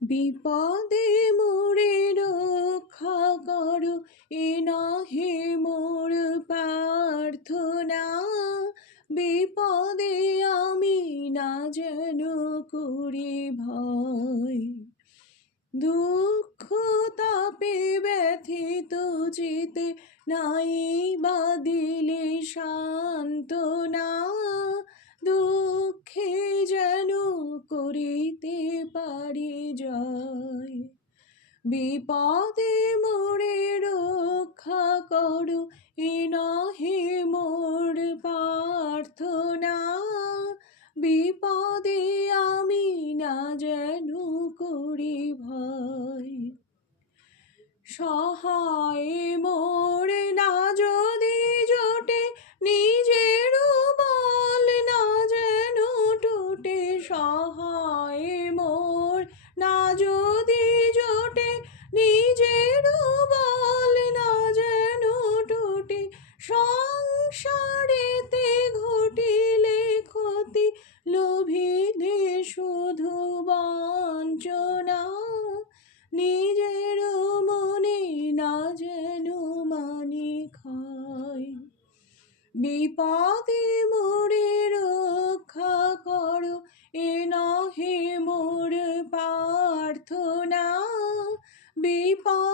বিপদে মোরে রক্ষা করো, এ নহে মোর প্রার্থনা। বিপদে আমি না যেন করি ভয়। দুঃখ তাপে ব্যথিত চিতে নাই বা দিলে সান্ত্বনা। দুঃখে যেন করিতে পারি জয়। বিপদে মোরে রক্ষা করো, এ নহে মোর প্রার্থনা। বিপদে আমি না যেন করি ভয়। সহায় মোর না যদি জোটে, নিজের বল না যেন টুটে। সহায় মোর না যদি জোটে, নিজের বল না যেন টুটে। সংসারেতে ঘটিলে ক্ষতি, লোভিলে শুধু বঞ্চনা। নিজের মনে না যেন মানি খায়। বিপদে মোরে রক্ষা করো, এ নহে মোর প্রার্থনা। বিপদ